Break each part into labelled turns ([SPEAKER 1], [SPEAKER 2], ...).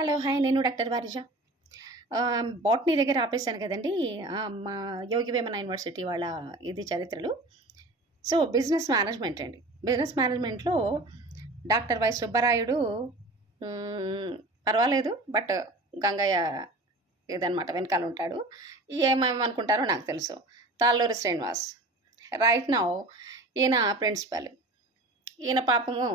[SPEAKER 1] Hello hi నేను doctor Varija. Botany దగ్గర ఆపేశాను కదండి. మా యోగి వేమన యూనివర్సిటీ వాళ్ళ ఇది చరిత్రలు. సో బిజినెస్ మేనేజ్మెంట్ అండి. బిజినెస్ మేనేజ్మెంట్లో డాక్టర్ వై సుబ్బరాయుడు పర్వాలేదు బట్ గంగయ్య ఇదనమాట వెనకాల ఉంటాడు. ఏమేమనుకుంటారో నాకు తెలుసు. తాళ్ళూరి శ్రీనివాస్. రైట్ నౌ ఈయన ప్రిన్సిపల్ ఈయన పాపము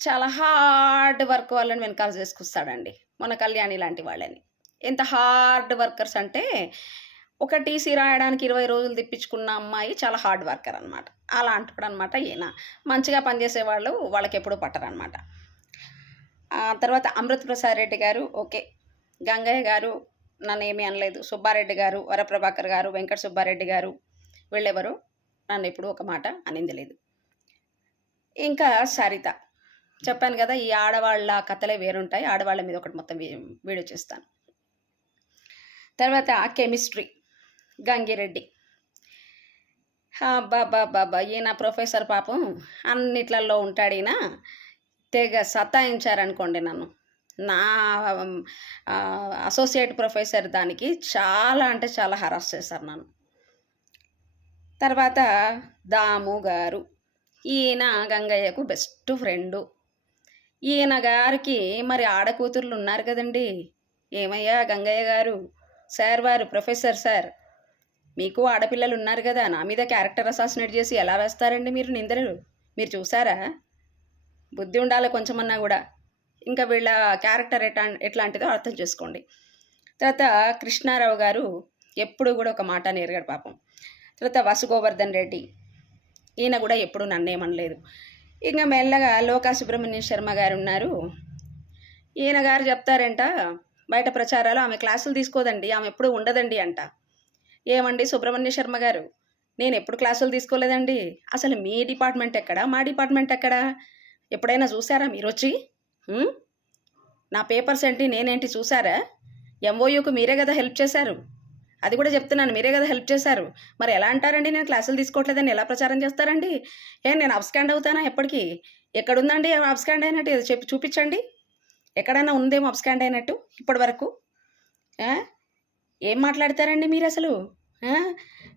[SPEAKER 1] చాలా హార్డ్ వర్క్ వాళ్ళని వెనకాల చేసుకొస్తాడండి. మన కళ్యాణి లాంటి వాళ్ళని. ఎంత హార్డ్ వర్కర్స్ అంటే ఒక టీసీ రాయడానికి ఇరవై రోజులు తిప్పించుకున్న అమ్మాయి చాలా హార్డ్ వర్కర్ అనమాట అలా అంటాడు అనమాట ఈయన. మంచిగా పనిచేసే వాళ్ళు వాళ్ళకి ఎప్పుడూ పట్టరనమాట తర్వాత అమృత్ ప్రసాద్ రెడ్డి గారు ఓకే. గంగయ్య గారు నన్ను ఏమీ అనలేదు. సుబ్బారెడ్డి గారు వరప్రభాకర్ గారు వెంకట సుబ్బారెడ్డి గారు వీళ్ళెవరు నన్ను ఎప్పుడు ఒక మాట అనింది లేదు ఇంకా సరిత. చెప్పాను కదా ఈ ఆడవాళ్ళ కథలే వేరుంటాయి. ఆడవాళ్ళ మీద ఒకటి మొత్తం వీడియో చేస్తాను. తర్వాత కెమిస్ట్రీ గంగిరెడ్డి. బాబా బాబా ఈయన ప్రొఫెసర్ పాపం అన్నిట్లలో ఉంటాడు ఈయన తెగ సతాయించారనుకోండి నన్ను. నా అసోసియేట్ ప్రొఫెసర్ దానికి చాలా అంటే చాలా హరాస్ చేశారు నన్ను. తర్వాత దాము గారు. ఈయన గంగయ్యకు బెస్ట్ ఫ్రెండు. ఈయన గారికి మరి ఆడకూతుర్లు ఉన్నారు కదండి. ఏమయ్యా గంగయ్య గారు? సార్ వారు ప్రొఫెసర్ సార్ మీకు ఆడపిల్లలు ఉన్నారు కదా. నా మీద క్యారెక్టర్ అసాసినేట్ చేసి ఎలా వేస్తారండి మీరు నిందలు? మీరు చూసారా? బుద్ధి ఉండాలి కొంచెమన్నా కూడా. ఇంకా వీళ్ళ క్యారెక్టర్ ఎట్లా ఎట్లాంటిదో అర్థం చేసుకోండి. తర్వాత కృష్ణారావు గారు ఎప్పుడు కూడా ఒక మాట నేర్గాడు పాపం. తర్వాత వసుగోవర్ధన్ రెడ్డి ఈయన కూడా ఎప్పుడు నన్నేమనలేదు. ఇంకా మెల్లగా లోకా సుబ్రహ్మణ్య శర్మ గారు ఉన్నారు ఈయన గారు చెప్తారంట బయట ప్రచారాలు ఆమె క్లాసులు తీసుకోదండి ఆమె ఎప్పుడు ఉండదండి అంట. ఏమండి సుబ్రహ్మణ్య శర్మ గారు? నేను ఎప్పుడు క్లాసులు తీసుకోలేదండి? అసలు మీ డిపార్ట్మెంట్ ఎక్కడా? మా డిపార్ట్మెంట్ ఎక్కడా? ఎప్పుడైనా చూసారా మీరు వచ్చి నా పేపర్స్ ఏంటి నేనేంటి చూసారా ఎంఓయూకు మీరే కదా హెల్ప్ చేశారు. అది కూడా చెప్తున్నాను. మీరే కదా హెల్ప్ చేశారు. మరి ఎలా అంటారండి? నేను క్లాసులు తీసుకోవట్లేదని ఎలా ప్రచారం చేస్తారండి? ఏ నేను అబ్స్కాండ్ అవుతానా ఎప్పటికీ? ఎక్కడుందండి? అబ్స్కాండ్ అయినట్టు ఏదో చెప్పి చూపించండి. ఎక్కడైనా ఉందేమో అబ్స్కాండ్ అయినట్టు ఇప్పటి వరకు. ఏం మాట్లాడతారండి మీరు అసలు?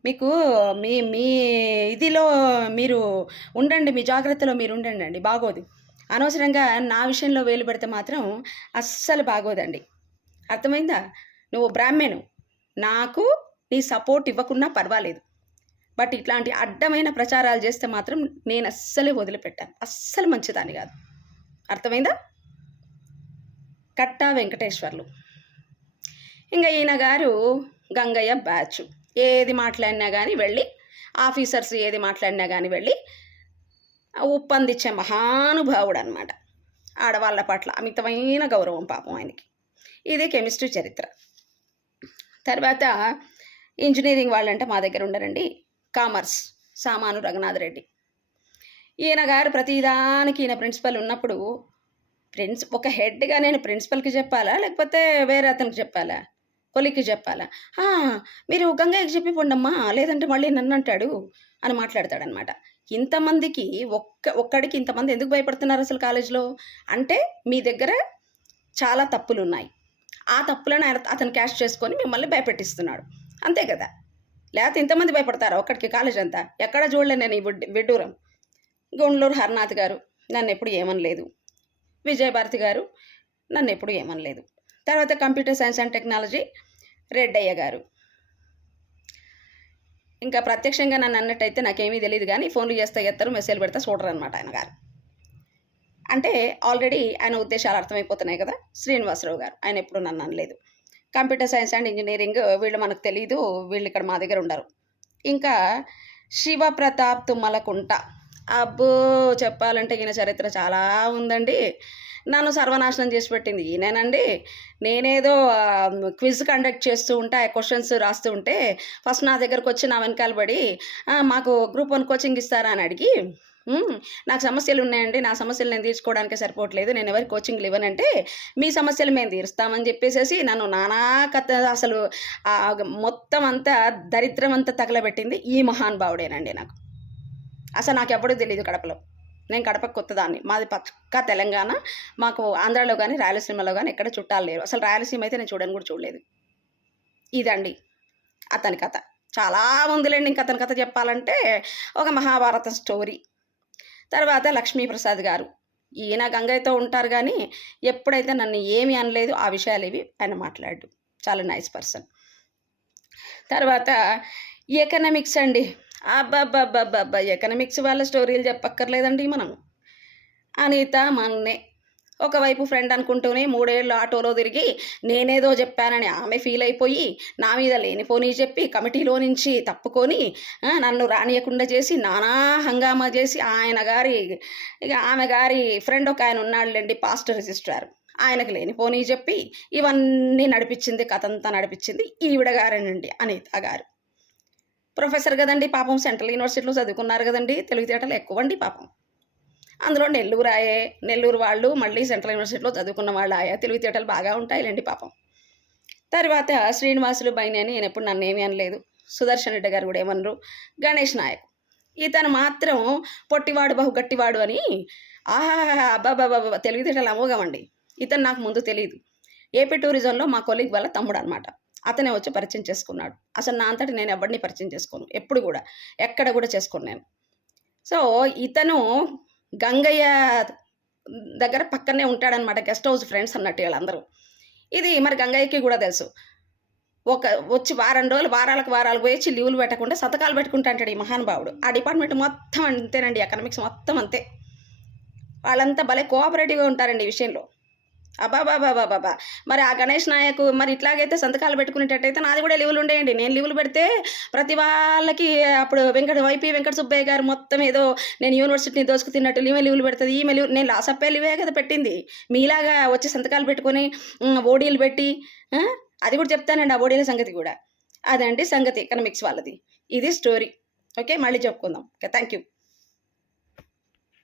[SPEAKER 1] మీకు మీ మీ ఇదిలో మీరు ఉండండి మీ జాగ్రత్తలో మీరు ఉండండి అండి. బాగోదు. అనవసరంగా నా విషయంలో వేలు పెడితే మాత్రం అస్సలు బాగోదండి. అర్థమైందా? నువ్వు బ్రాహ్మణు. నాకు నీ సపోర్ట్ ఇవ్వకున్నా పర్వాలేదు. బట్ ఇట్లాంటి అడ్డమైన ప్రచారాలు చేస్తే మాత్రం నేను అస్సలే వదిలిపెట్టాను. అస్సలు మంచిదాన్ని కాదు. అర్థమైందా? కట్టా వెంకటేశ్వర్లు. ఇంకా ఈయన గారు గంగయ్య బ్యాచ్. ఏది మాట్లాడినా కానీ వెళ్ళి ఆఫీసర్స్ ఏది మాట్లాడినా కానీ వెళ్ళి ఉప్పందించే మహానుభావుడు అనమాట ఆడవాళ్ళ పట్ల అమితమైన గౌరవం పాపం ఆయనకి. ఇదే కెమిస్ట్రీ చరిత్ర. తర్వాత ఇంజనీరింగ్ వాళ్ళంటే మా దగ్గర ఉండరండి. కామర్స్ సామాను రఘునాథ్ రెడ్డి. ఈయన గారు ప్రతిదానికి ఈయన ప్రిన్సిపల్ ఉన్నప్పుడు ప్రిన్స్ ఒక హెడ్గా నేను ప్రిన్సిపల్కి చెప్పాలా? లేకపోతే వేరే అతనికి చెప్పాలా? కొలికి చెప్పాలా? మీరు గంగయ్యకి చెప్పి పొండమ్మా లేదంటే మళ్ళీ నన్ను అంటాడు అని మాట్లాడతాడనమాట ఇంతమందికి ఒక్క ఒక్కడికి ఇంతమంది ఎందుకు భయపడుతున్నారు అసలు కాలేజీలో? అంటే మీ దగ్గర చాలా తప్పులు ఉన్నాయి ఆ తప్పులను ఆయన అతను క్యాష్ చేసుకొని మిమ్మల్ని భయపెట్టిస్తున్నాడు. అంతే కదా? లేకపోతే ఇంతమంది భయపడతారా? ఒక్కడికి కాలేజ్ అంతా? ఎక్కడ చూడలేదు నేను ఈ విడ్డూరం. గుండ్లూరు హరినాథ్ గారు నన్ను ఎప్పుడు ఏమనలేదు. విజయభారతి గారు నన్ను ఎప్పుడు ఏమనలేదు. తర్వాత computer science and technology Reddaiah గారు. ఇంకా ప్రత్యక్షంగా నన్ను అన్నట్టయితే నాకేమీ తెలియదు కానీ ఫోన్లు చేస్తే ఎత్తారు మెసేజ్ పెడతా చూడరు అనమాట ఆయన గారు. అంటే ఆల్రెడీ ఆయన ఉద్దేశాలు అర్థమైపోతున్నాయి కదా? శ్రీనివాసరావు గారు. ఆయన ఎప్పుడు నన్ను అనలేదు. కంప్యూటర్ సైన్స్ అండ్ ఇంజనీరింగ్ వీళ్ళు మనకు తెలియదు వీళ్ళు ఇక్కడ మా దగ్గర ఉండరు. ఇంకా శివప్రతాప్ తుమ్మలకుంట. అబ్బో! చెప్పాలంటే ఈయన చరిత్ర చాలా ఉందండి. నన్ను సర్వనాశనం చేసి పెట్టింది ఈయనేనండి. నేనేదో క్విజ్ కండక్ట్ చేస్తూ ఉంటే ఆ క్వశ్చన్స్ రాస్తూ ఉంటే ఫస్ట్ నా దగ్గరకు వచ్చి నా వెనకాల పడి మాకు గ్రూప్ వన్ కోచింగ్ ఇస్తారా? అని అడిగి నాకు సమస్యలు ఉన్నాయండి. నా సమస్యలు నేను తీర్చుకోవడానికి సరిపోవట్లేదు. నేను ఎవరి కోచింగ్లు ఇవ్వనంటే మీ సమస్యలు మేము తీరుస్తామని చెప్పేసేసి నన్ను నానా కథ అసలు మొత్తం అంతా దరిద్రం అంతా తగలబెట్టింది ఈ మహానుభావుడేనండి నాకు. అసలు నాకు ఎప్పుడూ తెలియదు కడపలో. నేను కడప కొత్తదాన్ని. మాది పక్క తెలంగాణ. మాకు ఆంధ్రాలో కానీ రాయలసీమలో కానీ ఎక్కడ చుట్టాలు లేరు. అసలు రాయలసీమ అయితే నేను చూడని కూడా చూడలేదు. ఇదండి. అతని కథ. చాలా ఉందిలేండి ఇంక అతని కథ చెప్పాలంటే ఒక మహాభారత స్టోరీ. తర్వాత లక్ష్మీప్రసాద్ గారు. ఈయన గంగయ్యతో ఉంటారు కానీ ఎప్పుడైతే నన్ను ఏమీ అనలేదు ఆ విషయాలు ఇవి ఆయన మాట్లాడు. చాలా నైస్ పర్సన్. తర్వాత ఎకనామిక్స్ అండి. అబ్బాబ్బాబ్బాబ్బా ఎకనామిక్స్ వాళ్ళ స్టోరీలు చెప్పక్కర్లేదండి మనం అనిత మన్నే ఒకవైపు ఫ్రెండ్ అనుకుంటూనే మూడేళ్ళు ఆటోలో తిరిగి నేనేదో చెప్పానని ఆమె ఫీల్ అయిపోయి నా మీద లేనిపోని చెప్పి కమిటీలో నుంచి తప్పుకొని నన్ను రానియకుండా చేసి నానా హంగామా చేసి ఆయన గారి ఇక ఆమె గారి ఫ్రెండ్ ఒక ఆయన ఉన్నాడులేండి పాస్టర్ రిజిస్ట్రార్ ఆయనకు లేనిపోని చెప్పి ఇవన్నీ నడిపించింది కథ అంతా నడిపించింది ఈవిడ గారేనండి అనిత గారు. ప్రొఫెసర్ కదండి పాపం సెంట్రల్ యూనివర్సిటీలో చదువుకున్నారు కదండి తెలివితేటలు ఎక్కువ అండి పాపం. అందులో నెల్లూరు ఆయే నెల్లూరు వాళ్ళు మళ్ళీ సెంట్రల్ యూనివర్సిటీలో చదువుకున్న వాళ్ళు ఆయా తెలివితేటలు బాగా ఉంటాయిలేండి పాపం. తర్వాత శ్రీనివాసులు బైని అని నేను ఎప్పుడు నన్ను ఏమీ అనలేదు. సుదర్శన్ రెడ్డి గారు కూడా ఏమన్నారు గణేష్ నాయక్. ఇతను మాత్రం పొట్టివాడు బహు గట్టివాడు అని ఆహా అబ్బాబాబా తెలివితేటలు అమోఘమండి ఇతను నాకు ముందు తెలియదు ఏపీ టూరిజంలో మా కొలీగ్ వాళ్ళ తమ్ముడు అనమాట అతనే వచ్చి పరిచయం చేసుకున్నాడు. అసలు నా అంతటి నేను ఎవరిని పరిచయం చేసుకోను? ఎప్పుడు కూడా. ఎక్కడ కూడా చేసుకోను నేను. సో ఇతను గంగయ్య దగ్గర పక్కనే ఉంటాడనమాట గెస్ట్ హౌస్ ఫ్రెండ్స్ అన్నట్టు వీళ్ళందరూ. ఇది మరి గంగయ్యకి కూడా తెలుసు. ఒక వచ్చి వారం రోజులు వారాలకు వారాలు పోయి లీవులు పెట్టకుండా శతకాలు పెట్టుకుంటా అంటాడు ఈ మహానుభావుడు ఆ డిపార్ట్మెంట్ మొత్తం అంతేనండి ఎకనామిక్స్ మొత్తం అంతే. వాళ్ళంతా భలే కోఆపరేటివ్గా ఉంటారండి ఈ విషయంలో. అబాబాబాబాబా మరి ఆ గణేష్ నాయకు మరి ఇట్లాగైతే సంతకాలు పెట్టుకునేటట్టయితే నాది కూడా లీవులు ఉండేయండి. నేను లీవులు పెడితే ప్రతి వాళ్ళకి అప్పుడు వెంకట వైపీ వెంకట సుబ్బయ్య గారు మొత్తం ఏదో నేను యూనివర్సిటీని దోసుకు తిన్నట్టు ఈమె లీవులు పెడుతుంది ఈమె లీవు నేను లాసప్పే లీవే కదా పెట్టింది. మీలాగా వచ్చి సంతకాలు పెట్టుకొని ఓడీలు పెట్టి అది కూడా చెప్తానండి ఆ ఓడీల సంగతి కూడా. అదండి సంగతి ఎకనామిక్స్ వాళ్ళది. ఇది స్టోరీ. ఓకే మళ్ళీ చెప్పుకుందాం. Okay thank you